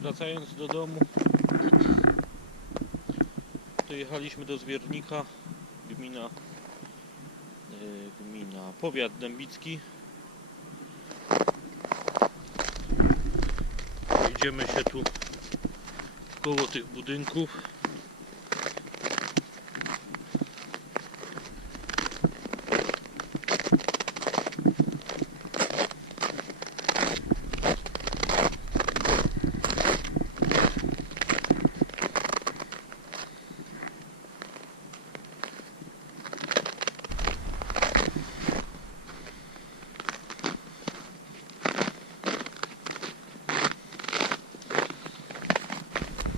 Wracając do domu, dojechaliśmy do Zwiernika, gmina, e, gmina, powiat dębicki. Idziemy się tu koło tych budynków.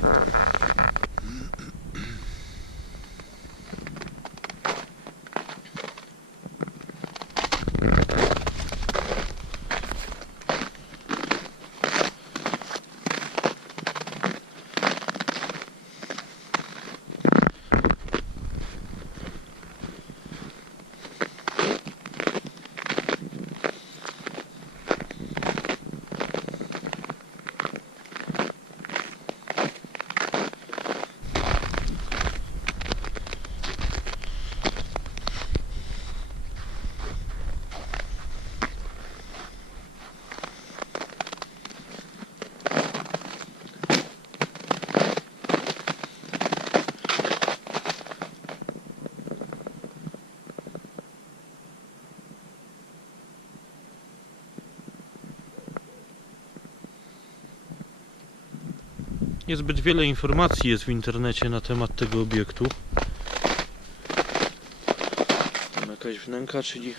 Mm-hmm. Niezbyt wiele informacji jest w internecie na temat tego obiektu. Tam jakaś wnęka, czyli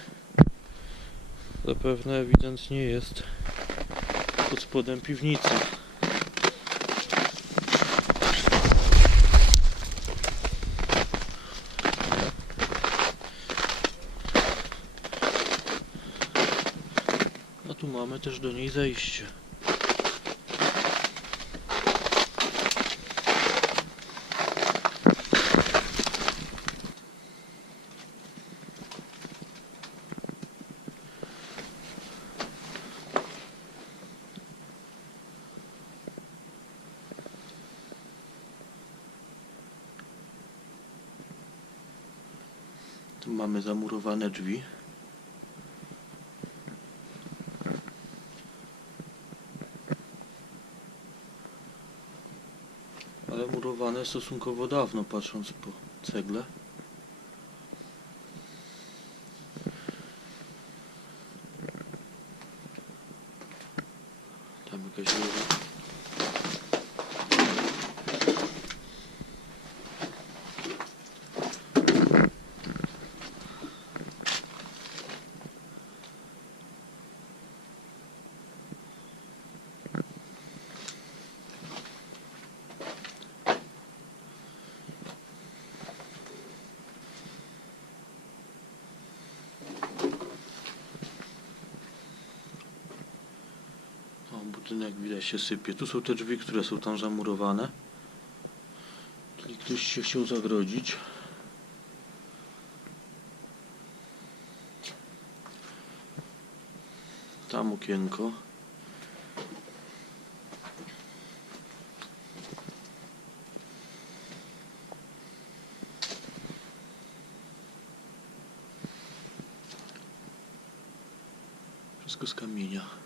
zapewne ewidentnie jest pod spodem piwnicy. A tu mamy też do niej zejście. Tu mamy zamurowane drzwi. Ale murowane stosunkowo dawno, patrząc po cegle. Tam jakaś rura. O, budynek widać się sypie. Tu są te drzwi, które są tam zamurowane. Czyli ktoś się chciał zagrodzić. Tam okienko. Wszystko z kamienia.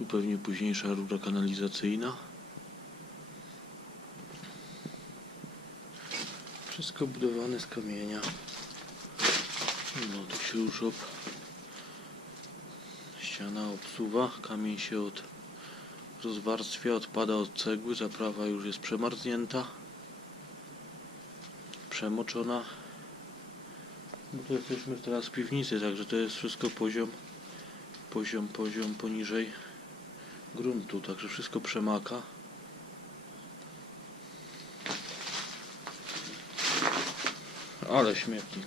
Tu pewnie późniejsza rura kanalizacyjna. Wszystko budowane z kamienia. No tu się już ob... ściana obsuwa. Kamień się od rozwarstwia, odpada od cegły. Zaprawa już jest przemarznięta. Przemoczona. No to jesteśmy teraz w piwnicy, także to jest wszystko poziom, poziom, poziom poniżej gruntu, także wszystko przemaka. Ale śmietnik.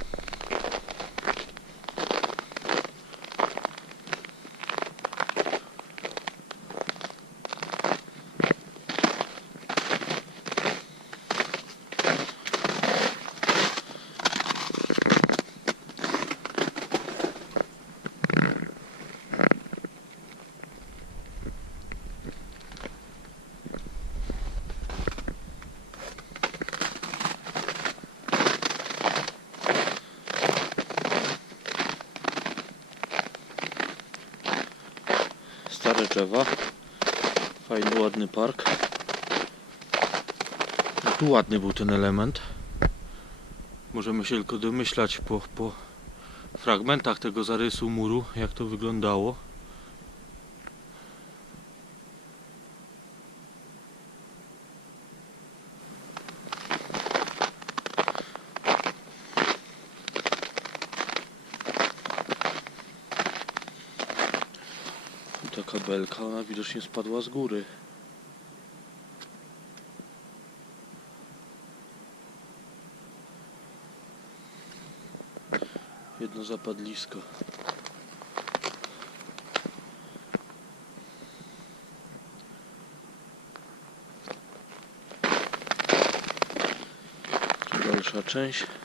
drzewa. Fajny, ładny park. No tu ładny był ten element. Możemy się tylko domyślać po, po fragmentach tego zarysu muru, jak to wyglądało. Tu taka belka, ona widocznie spadła z góry. Jedno zapadlisko. Dalsza część.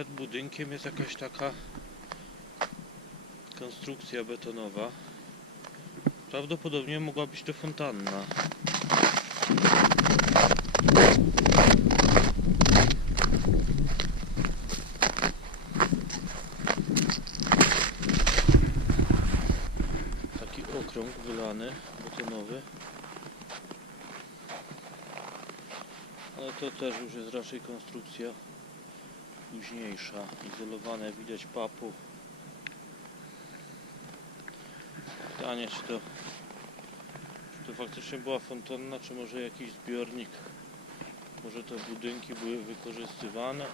Przed budynkiem jest jakaś taka konstrukcja betonowa. Prawdopodobnie mogła być to fontanna. Taki okrąg wylany, betonowy. Ale to też już jest raczej konstrukcja późniejsza, izolowane, widać papu. Pytanie, czy to, czy to faktycznie była fontanna, czy może jakiś zbiornik? Może te budynki były wykorzystywane?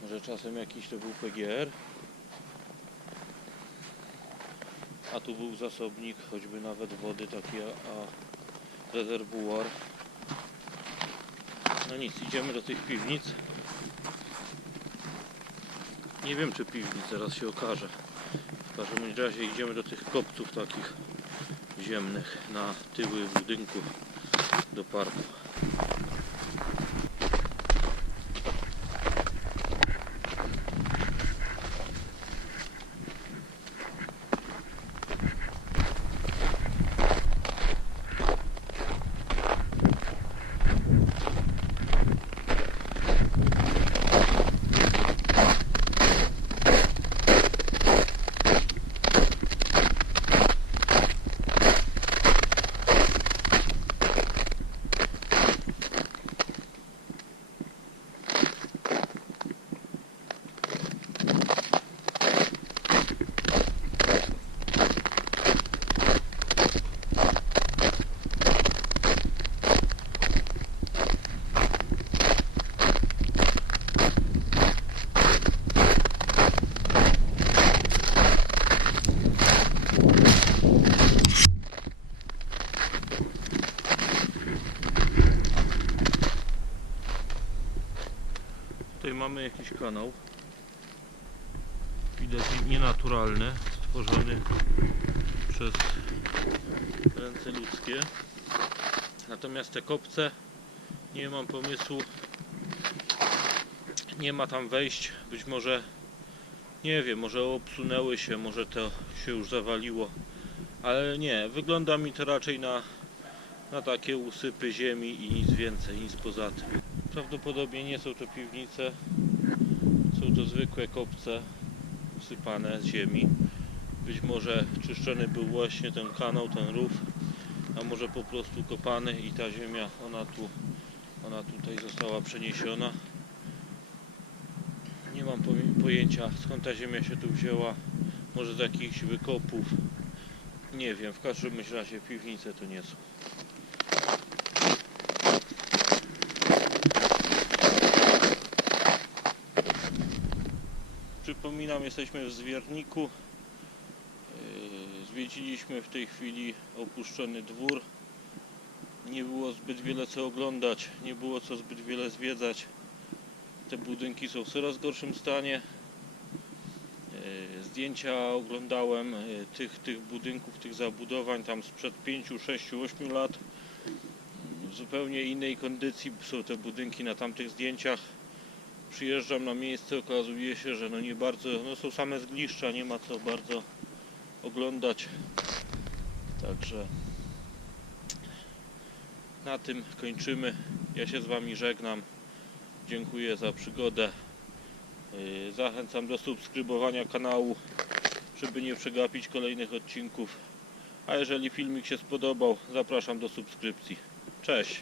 Może czasem jakiś to był PGR? A tu był zasobnik, choćby nawet wody, taki a, rezerwuar. No nic, idziemy do tych piwnic. Nie wiem czy piwnic, zaraz się okaże. W każdym razie idziemy do tych kopców takich ziemnych na tyły budynku do parku. Tutaj mamy jakiś kanał. Widać nienaturalny, stworzony przez ręce ludzkie. Natomiast te kopce nie mam pomysłu. Nie ma tam wejść. Być może nie wiem, może obsunęły się, może to się już zawaliło. Ale nie, wygląda mi to raczej na, na takie usypy ziemi i nic więcej, nic poza tym. Prawdopodobnie nie są to piwnice, są to zwykłe kopce usypane z ziemi. Być może czyszczony był właśnie ten kanał, ten rów, a może po prostu kopany i ta ziemia, ona tu, ona tutaj została przeniesiona. Nie mam pojęcia skąd ta ziemia się tu wzięła, może z jakichś wykopów. Nie wiem, w każdym razie piwnice to nie są. Przypominam, jesteśmy w Zwierniku. Yy, Zwiedziliśmy w tej chwili opuszczony dwór. Nie było zbyt wiele co oglądać, nie było co zbyt wiele zwiedzać. Te budynki są w coraz gorszym stanie. Yy, Zdjęcia oglądałem yy, tych, tych budynków, tych zabudowań tam sprzed 5, 6, 8 lat. W zupełnie innej kondycji są te budynki na tamtych zdjęciach. Przyjeżdżam na miejsce, okazuje się, że no nie bardzo, no są same zgliszcza, nie ma co bardzo oglądać. Także na tym kończymy. Ja się z Wami żegnam. Dziękuję za przygodę. Yy, Zachęcam do subskrybowania kanału, żeby nie przegapić kolejnych odcinków. A jeżeli filmik się spodobał, zapraszam do subskrypcji. Cześć!